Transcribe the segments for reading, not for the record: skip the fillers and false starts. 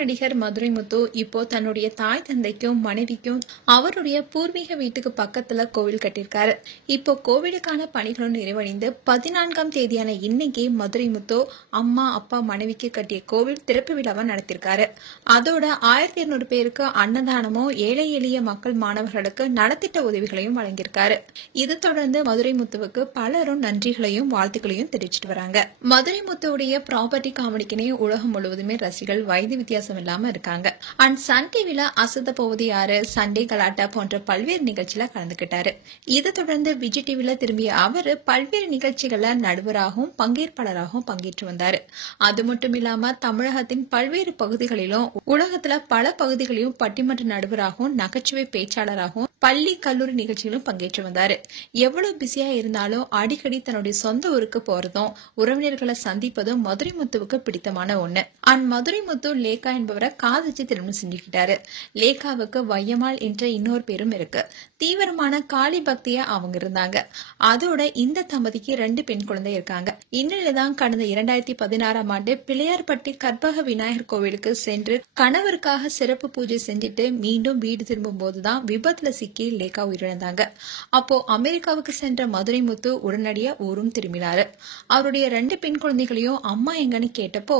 நடிகர் மதுரை முத்து இப்போ தன்னுடைய தாய் தந்தைக்கும் மனைவிக்கும் அவருடைய பூர்வீக வீட்டுக்கு பக்கத்துல கோவில் கட்டியிருக்காரு. இப்போ கோவிலுக்கான பணிகளும் நிறைவடைந்து 14ஆம் தேதியான இன்னைக்கு மதுரை முத்து அம்மா அப்பா மனைவிக்கு கட்டிய கோவில் திறப்பு விழாவை நடத்திருக்காரு. அதோட 1200 பேருக்கு அன்னதானமும் ஏழை எளிய மக்கள் மாணவர்களுக்கு நலத்திட்ட உதவிகளையும் வழங்கியிருக்காரு. இது தொடர்ந்து மதுரை முத்துவுக்கு பலரும் நன்றிகளையும் வாழ்த்துக்களையும் தெரிவிச்சிட்டு வராங்க. மதுரை முத்துவுடைய ப்ராப்பர்ட்டி காமெடிக்கினே உலகம் முழுவதுமே ரசிகர்கள் வயது வித்தியாசம் இல்லாம இருக்காங்க. அண்ட் சன் டிவில அசத்த போவது யாரு, சண்டே கலாட்டா போன்ற பல்வேறு நிகழ்ச்சியில கலந்துகிட்டாரு. இதை தொடர்ந்து விஜய் டிவில திரும்பிய அவரு பல்வேறு நிகழ்ச்சிகள்ல நடுவராகவும் பங்கேற்பாளராகவும் பங்கேற்று வந்தாரு. அது மட்டும் இல்லாம தமிழகத்தின் பல்வேறு பகுதிகளிலும் உலகத்துல பல பகுதிகளிலும் பட்டிமன்ற நடுவராகவும் நகைச்சுவை பேச்சாளராகவும் பள்ளி கல்லூரி நிகழ்ச்சிகளும் பங்கேற்று வந்தாரு. எவ்வளவு பிஸியா இருந்தாலும் அடிக்கடி தன்னுடைய சொந்த ஊருக்கு போறதும் உறவினர்களை சந்திப்பதும் மதுரை முத்துவுக்கு பிடித்தமான ஒண்ணு. அண்ட் மதுரை முத்து லேகா என்பவரை காதலிச்சு திருமணம் செஞ்சுக்கிட்டாரு. லேகாவுக்கு வையமாள் என்ற இன்னொரு பேரும் இருக்கு. தீவிரமான காளி பக்தியா அவங்க இருந்தாங்க. அதோட இந்த தம்பதிக்கு 2 பெண் குழந்தை இருக்காங்க. இந்நிலைதான் கடந்த 2016ஆம் ஆண்டு பிள்ளையார்பட்டி கற்பக விநாயகர் கோவிலுக்கு சென்று கணவருக்காக சிறப்பு பூஜை செஞ்சுட்டு மீண்டும் வீடு திரும்பும் போதுதான் விபத்துல சிக்கி லேகா உயிரிழந்தாங்க. அப்போ அமெரிக்காவுக்கு சென்ற மதுரை முத்து உடனடியா ஊரும் திரும்பினாரு. அவருடைய 2 பெண் குழந்தைகளையும் அம்மா எங்கன்னு கேட்டப்போ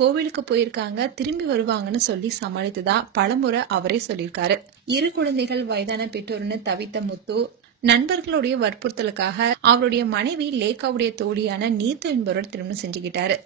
கோவிலுக்கு போயிருக்காங்க, திரும்பி வருவாங்கன்னு சொல்லி சமாளித்ததா பலமுறை அவரே சொல்லியிருக்காரு. 2 குழந்தைகள் வயதான பெற்றோர்னு தவித்த முத்து நண்பர்களுடைய வற்புறுத்தலுக்காக அவருடைய மனைவி லேகாவுடைய தோழியான நீத்து என்பவரோட திருமணம் செஞ்சுக்கிட்டாரு.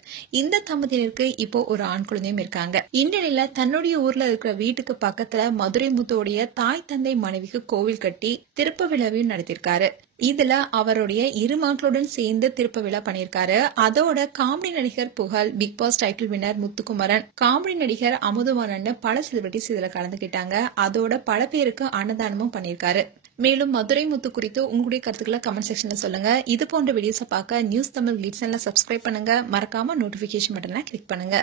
இந்த தம்பதியினருக்கு இப்போ ஒரு ஆண் குழந்தையும் இருக்காங்க. இந்நிலையில தன்னுடைய ஊர்ல இருக்கிற வீட்டுக்கு பக்கத்துல மதுரை முத்துவுடைய தாய் தந்தை மனைவிக்கு கோவில் கட்டி திருப்ப விழாவையும் நடத்திருக்காரு. இதுல அவருடைய 2 மகளுடன் சேர்ந்து திருப்ப விழா பண்ணிருக்காரு. அதோட காமெடி நடிகர் Pugazh, Bigg Boss title winner Muthukumaran, comedy நடிகர் அமுதவாணன் பல செலிபிரிட்டிஸ் இதுல கலந்துகிட்டாங்க. அதோட பல பேருக்கு அன்னதானமும் பண்ணிருக்காரு. மேலும் மதுரை முத்து குறித்து உங்களுடைய கருத்துக்களை கமெண்ட் செக்ஷன்ல சொல்லுங்க. இது போன்ற வீடியோஸை பார்க்க நியூஸ் தமிழ் லீட் சேனலை சப்ஸ்கிரைப் பண்ணுங்க. மறக்காம நோட்டிபிகேஷன் பட்டனை கிளிக் பண்ணுங்க.